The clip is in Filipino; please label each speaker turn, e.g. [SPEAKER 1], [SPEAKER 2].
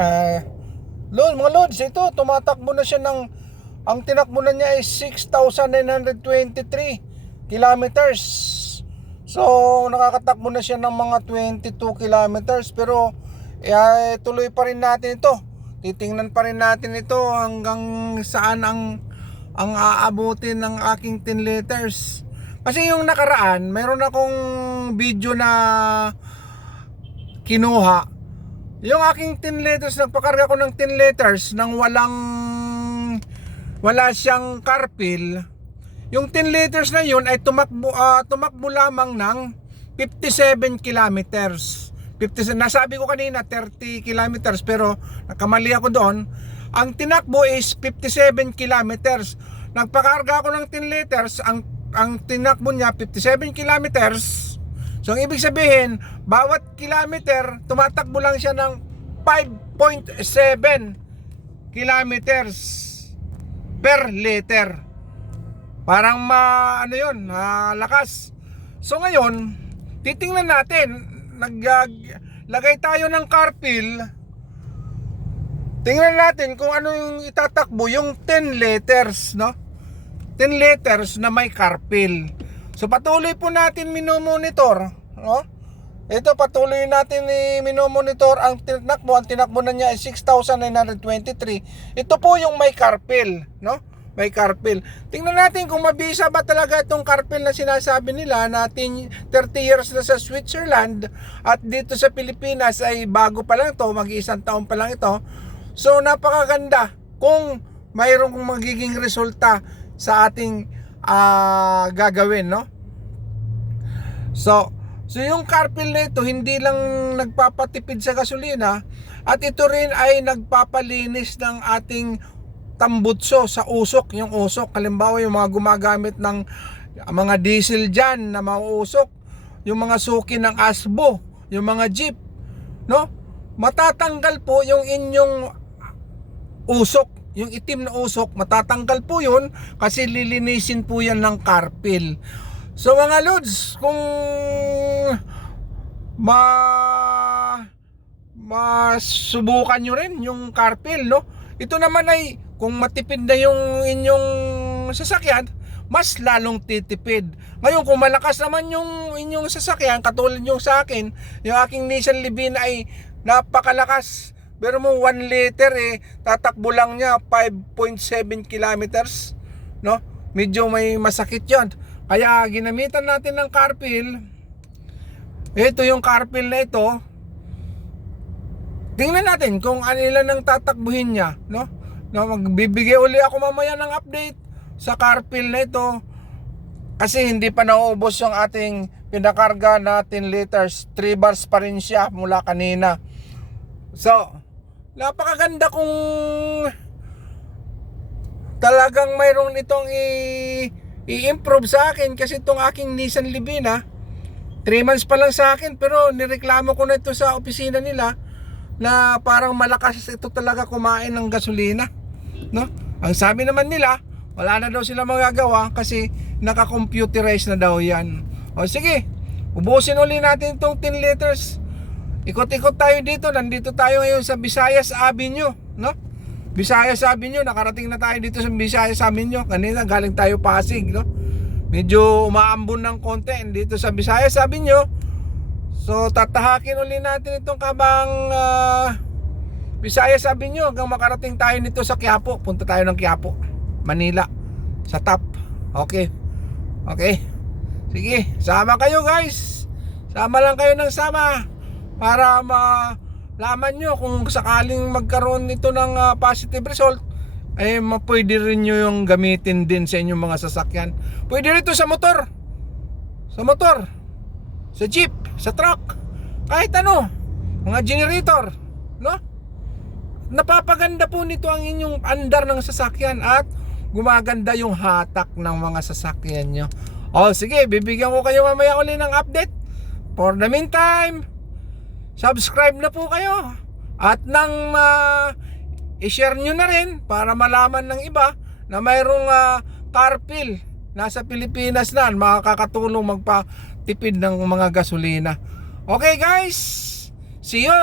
[SPEAKER 1] Ah, Lord, mga Lods, ito, tumatakbo na siya ng, ang tinakbo na niya is 6,923 kilometers. So, nakakatakbo na siya ng mga 22 kilometers. Pero, eh, tuloy pa rin natin ito. Titingnan pa rin natin ito hanggang saan ang, ang aabutin ng aking 10 liters. Kasi yung nakaraan, meron akong video na kinuha yung aking 10 liters, nagpakarga ko ng 10 liters nang walang wala siyang carpil. Yung 10 liters na yun ay tumakbo, ah, tumakbo lamang ng 57 kilometers. 50, nasabi ko kanina 30 kilometers pero nakamali ako doon. Ang tinakbo is 57 kilometers. Nagpakarga ako ng 10 liters, ang ang tinakbo niya 57 kilometers. So ang ibig sabihin, bawat kilometer, tumatakbo lang siya ng 5.7 kilometers per liter. Parang ma ano 'yon, lakas. So ngayon, titingnan natin, naglagay tayo ng carpil. Tingnan natin kung ano yung itatakbo yung 10 liters, no? 10 liters na may carpil. So patuloy po natin minomonitor, no? Ito patuloy natin ni minomonitor ang tinakbo, ang tinakbo na niya ay 6,923. Ito po yung may carpil, no? May carpil. Tingnan natin kung mabisa ba talaga itong carpil na sinasabi nila na 10 30 years na sa Switzerland at dito sa Pilipinas ay bago pa lang to, mag-iisang taon pa lang ito. So napakaganda kung mayroong magiging resulta sa ating ah, gagawin, no? So, so yung carpil na ito hindi lang nagpapatipid sa gasolina at ito rin ay nagpapalinis ng ating tambutso sa usok, yung usok. Halimbawa yung mga gumagamit ng mga diesel dyan na mauusok, yung mga suki ng asbo, yung mga jeep, no? Matatanggal po yung inyong usok, yung itim na usok, matatanggal po yun kasi lilinisin po yan ng carpil. So mga lods, kung ma masubukan nyo rin yung carpil, no? Ito naman ay kung matipid na yung inyong sasakyan, mas lalong titipid. Ngayon, kung malakas naman yung inyong sasakyan, katulad yung sa akin, yung aking Nissan Livina ay napakalakas. Pero mo 1 liter eh, tatakbo lang niya 5.7 kilometers, no? Medyo may masakit 'yon. Kaya ginamitan natin ng carpil. Ito yung carpil na ito. Tingnan natin kung ano ilan ang tatakbuhin niya, no? No, magbibigay uli ako mamaya ng update sa carpil na ito. Kasi hindi pa nauubos yung ating pinakarga na 10 liters. 3 bars pa rin siya mula kanina. So, napakaganda kung talagang mayroon itong i- i-improve sa akin kasi itong aking Nissan Livina 3 months pa lang sa akin pero nireklamo ko na ito sa opisina nila na parang malakas ito talaga kumain ng gasolina no? ang sabi naman nila wala na daw sila magagawa kasi naka-computerize na daw yan o sige ubusin uli natin itong 10 liters Ikot-ikot tayo dito. Nandito tayo ngayon sa Visayas Avenue, no? Visayas Avenue, nakarating na tayo dito sa Visayas Avenue. Kanina galing tayo Pasig, no? Medyo umaambon ng konti dito sa Visayas Avenue. So tatahakin uli natin itong kabang uh, Visayas Avenue hanggang makarating tayo nito sa Quiapo. Punta tayo ng Quiapo, Manila, sa top. Okay. Okay. Sige, sama kayo guys. Sama lang kayo ng sama para malaman nyo kung sakaling magkaroon nito ng uh, positive result eh, pwede rin nyo yung gamitin din sa inyong mga sasakyan. Pwede rin ito sa motor. Sa motor. Sa jeep, sa truck. Kahit ano. Mga generator. No? napapaganda po nito ang inyong andar ng sasakyan at gumaganda yung hatak ng mga sasakyan nyo. O sige, bibigyan ko kayo mamaya uli ng update. For the meantime subscribe na po kayo. At nang uh, i-share nyo na rin para malaman ng iba na mayroong uh, carpil nasa Pilipinas na makakatulong magpatipid ng mga gasolina. Okay guys. See you